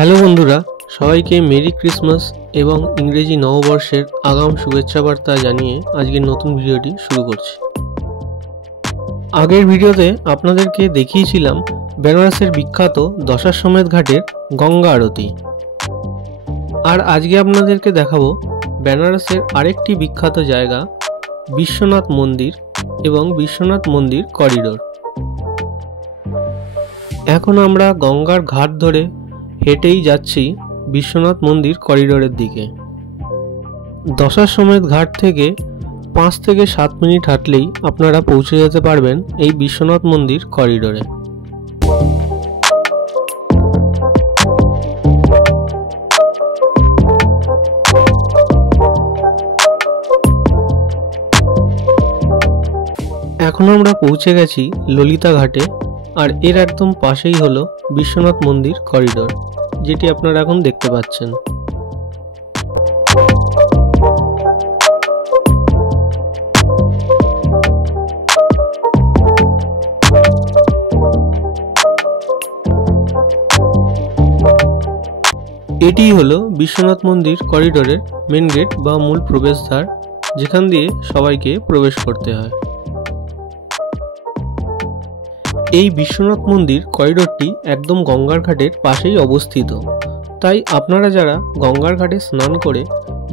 হ্যালো বন্ধুরা, সবাইকে merry Christmas এবং ইংরেজি নববর্ষের আগাম শুভেচ্ছা বার্তা জানিয়ে আজকের নতুন ভিডিওটি শুরু করছি। আগের ভিডিওতে আপনাদেরকে দেখিয়েছিলাম বেনারসের বিখ্যাত দশাশ্বমেধ ঘাটের গঙ্গা আরতি, আর আজকে আপনাদেরকে দেখাবো বেনারসের আরেকটি বিখ্যাত জায়গা বিশ্বনাথ মন্দির এবং বিশ্বনাথ মন্দির করিডোর। এখন আমরা গঙ্গার ঘাট ধরে হেঁটেই যাচ্ছি বিশ্বনাথ মন্দির করিডোরের দিকে। দশাশ্বমেধ ঘাট থেকে 5 থেকে 7 মিনিট হাঁটলেই আপনারা পৌঁছে যেতে পারবেন এই বিশ্বনাথ মন্দির করিডোরে। এখন আমরা পৌঁছে গেছি ললিতা ঘাটে, আর এর একদম পাশেই হলো বিশ্বনাথ মন্দির করিডোর, যেটি আপনারা এখন দেখতে পাচ্ছেন। এটি হলো বিশ্বনাথ মন্দির করিডোরের মেন গেট বা মূল প্রবেশদ্বার, যেখান দিয়ে সবাইকে প্রবেশ করতে হয়। এই বিশ্বনাথ মন্দির করিডোরটি একদম গঙ্গার ঘাটের পাশেই অবস্থিত, তাই আপনারা যারা গঙ্গার ঘাটে স্নান করে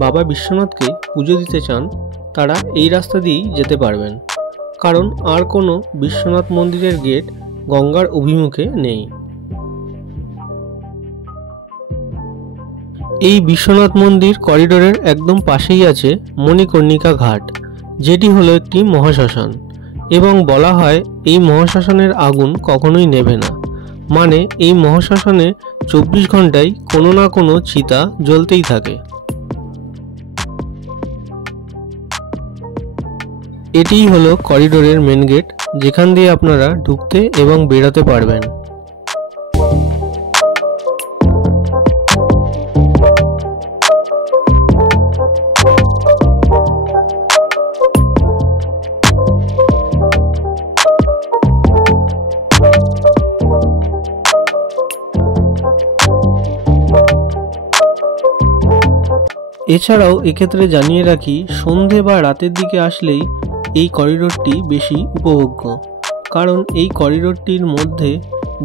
বাবা বিশ্বনাথকে পুজো দিতে চান তারা এই রাস্তা দিয়েই যেতে পারবেন, কারণ আর কোনো বিশ্বনাথ মন্দিরের গেট গঙ্গার অভিমুখে নেই। এই বিশ্বনাথ মন্দির করিডোরের একদম পাশেই আছে মণিকর্ণিকা ঘাট, যেটি হলো একটি মহাশ্মশান, এবং বলা হয় এই মহাশ্মশানের আগুন কখনোই নেভে না, মানে এই মহাশ্মশানে 24 ঘন্টায় কোনো না কোনো চিতা জ্বলতেই থাকে। এটিই হলো করিডোরের মেন গেট, যেখান দিয়ে আপনারা ঢুকতে এবং বেরোতে পারবেন। এছাড়াও এক্ষেত্রে জানিয়ে রাখি, সন্ধে বা রাতের দিকে আসলেই এই করিডোরটি বেশি উপভোগ্য, কারণ এই করিডোরটির মধ্যে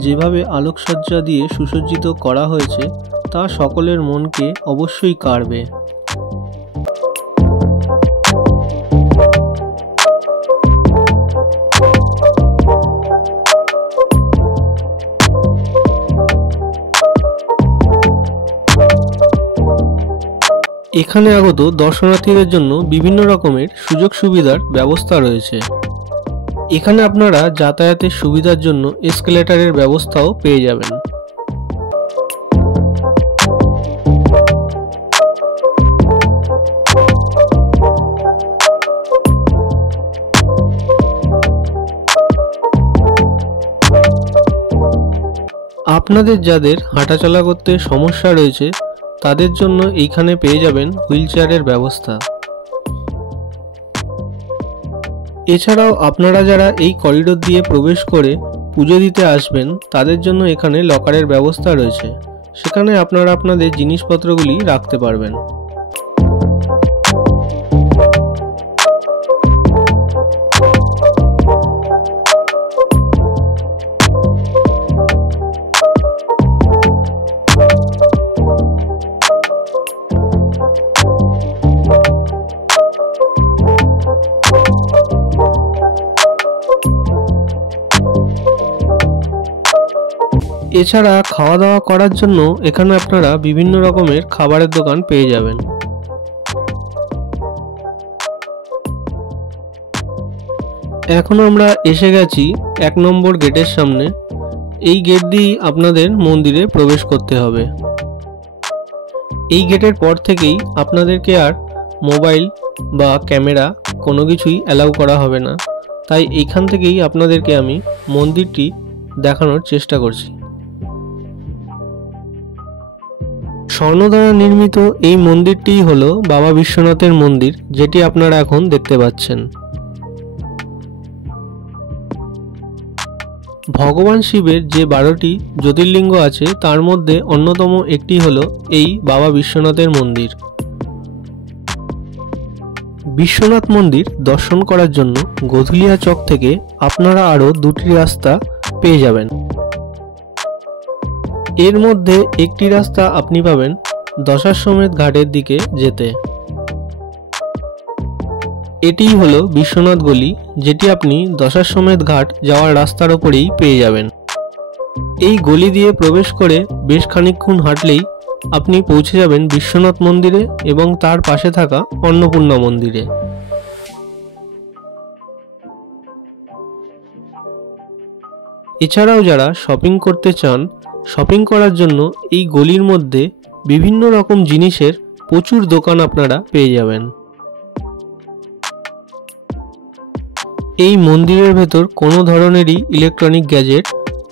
যেভাবে আলোকসজ্জা দিয়ে সুসজ্জিত করা হয়েছে তা সকলের মনকে অবশ্যই কাড়বে। এখানে আগত দর্শনার্থীদের জন্য বিভিন্ন রকমের সুযোগ সুবিধার ব্যবস্থা রয়েছে। এখানে আপনারা যাতায়াতের সুবিধার জন্য এসকেলেটরের ব্যবস্থাও পেয়ে যাবেন। আপনাদের যাদের হাঁটাচলা করতে সমস্যা রয়েছে তাদের জন্য এইখানে পেয়ে যাবেন হুইল চেয়ারের ব্যবস্থা। এছাড়াও আপনারা যারা এই করিডোর দিয়ে প্রবেশ করে পুজো দিতে আসবেন তাদের জন্য এখানে লকারের ব্যবস্থা রয়েছে, সেখানে আপনারা আপনাদের জিনিসপত্রগুলি রাখতে পারবেন। এছাড়া খাওয়া দাওয়া করার জন্য এখানে আপনারা বিভিন্ন রকমের খাবারের দোকান পেয়ে যাবেন। এখন আমরা এসে গেছি 1 নম্বর গেটের সামনে। এই গেট দিয়েই আপনাদের মন্দিরে প্রবেশ করতে হবে। এই গেটের পর থেকেই আপনাদেরকে আর মোবাইল বা ক্যামেরা কোনো কিছুই অ্যালাউ করা হবে না, তাই এইখান থেকেই আপনাদেরকে আমি মন্দিরটি দেখানোর চেষ্টা করছি। স্বর্ণ দ্বারা নির্মিত এই মন্দিরটি হলো বাবা বিশ্বনাথের মন্দির, যেটি আপনারা এখন দেখতে পাচ্ছেন। ভগবান শিবের যে 12টি জ্যোতির্লিঙ্গ আছে তার মধ্যে অন্যতম একটি হলো এই বাবা বিশ্বনাথের মন্দির। বিশ্বনাথ মন্দির দর্শন করার জন্য গোধুলিয়া চক থেকে আপনারা আরও 2টি রাস্তা পেয়ে যাবেন। এর মধ্যে একটি রাস্তা আপনি পাবেন দশাশ্বমেধ ঘাটের দিকে যেতে। এটিই হলো বিশ্বনাথ গলি, যেটি আপনি দশাশ্বমেধ ঘাট যাওয়ার রাস্তার ওপরেই পেয়ে যাবেন। এই গলি দিয়ে প্রবেশ করে বেশ খানিকক্ষণ হাঁটলেই আপনি পৌঁছে যাবেন বিশ্বনাথ মন্দিরে এবং তার পাশে থাকা অন্নপূর্ণা মন্দিরে। এছাড়াও যারা শপিং করতে চান, শপিং করার জন্য এই গলির মধ্যে বিভিন্ন রকম জিনিসের প্রচুর দোকান আপনারা পেয়ে যাবেন। এই মন্দিরের ভেতর কোনো ধরনেরই ইলেকট্রনিক গ্যাজেট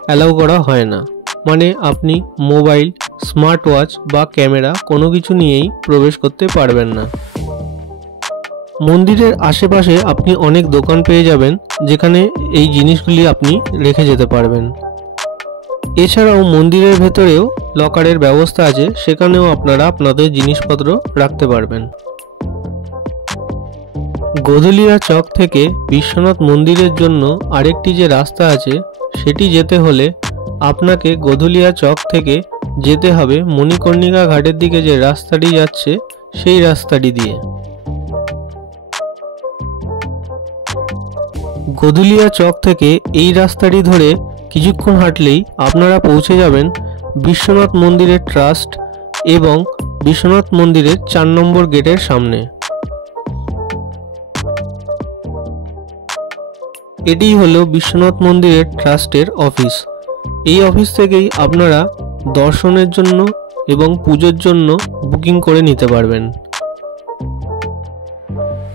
অ্যালাউ করা হয় না, মানে আপনি মোবাইল, স্মার্ট ওয়াচ বা ক্যামেরা কোনো কিছু নিয়েই প্রবেশ করতে পারবেন না। মন্দিরের আশেপাশে আপনি অনেক দোকান পেয়ে যাবেন যেখানে এই জিনিসগুলি আপনি রেখে যেতে পারবেন। এছাড়াও মন্দিরের ভেতরেও লকারের ব্যবস্থা আছে, সেখানেও আপনারা আপনাদের জিনিসপত্র রাখতে পারবেন। গোধুলিয়া চক থেকে বিশ্বনাথ মন্দিরের জন্য আরেকটি যে রাস্তা আছে সেটি যেতে হলে আপনাকে গোধুলিয়া চক থেকে যেতে হবে মণিকর্ণিকা ঘাটের দিকে যে রাস্তাটি যাচ্ছে সেই রাস্তাটি দিয়ে। গোধুলিয়া চক থেকে এই রাস্তাটি ধরে কিছুক্ষণ হাঁটলেই আপনারা পৌঁছে যাবেন বিশ্বনাথ মন্দিরের ট্রাস্ট এবং বিশ্বনাথ মন্দিরের 4 নম্বর গেটের সামনে। এটিই হলো বিশ্বনাথ মন্দিরের ট্রাস্টের অফিস। এই অফিস থেকেই আপনারা দর্শনের জন্য এবং পুজোর জন্য বুকিং করে নিতে পারবেন।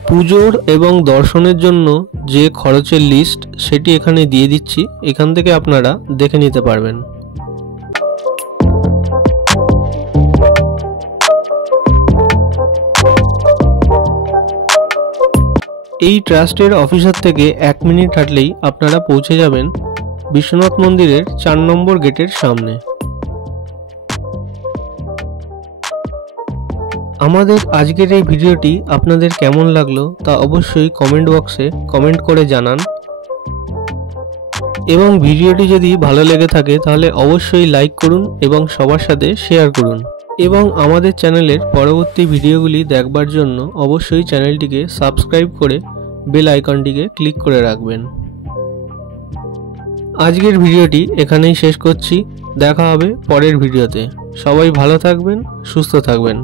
পুজোর এবং দর্শনের জন্য যে খরচের লিস্ট সেটি এখানে দিয়ে দিচ্ছি, এখান থেকে আপনারা দেখে নিতে পারবেন। এই ট্রাস্টের অফিসার থেকে 1 মিনিট হাঁটলেই আপনারা পৌঁছে যাবেন বিশ্বনাথ মন্দিরের 4 নম্বর গেটের সামনে। আমাদের আজকের এই ভিডিওটি আপনাদের কেমন লাগলো তা অবশ্যই কমেন্ট বক্সে কমেন্ট করে জানান, এবং ভিডিওটি যদি ভালো লেগে থাকে তাহলে অবশ্যই লাইক করুন এবং সবার সাথে শেয়ার করুন, এবং আমাদের চ্যানেলের পরবর্তী ভিডিওগুলি দেখবার জন্য অবশ্যই চ্যানেলটিকে সাবস্ক্রাইব করে বেল আইকনটিকে ক্লিক করে রাখবেন। আজকের ভিডিওটি এখানেই শেষ করছি, দেখা হবে পরের ভিডিওতে। সবাই ভালো থাকবেন, সুস্থ থাকবেন।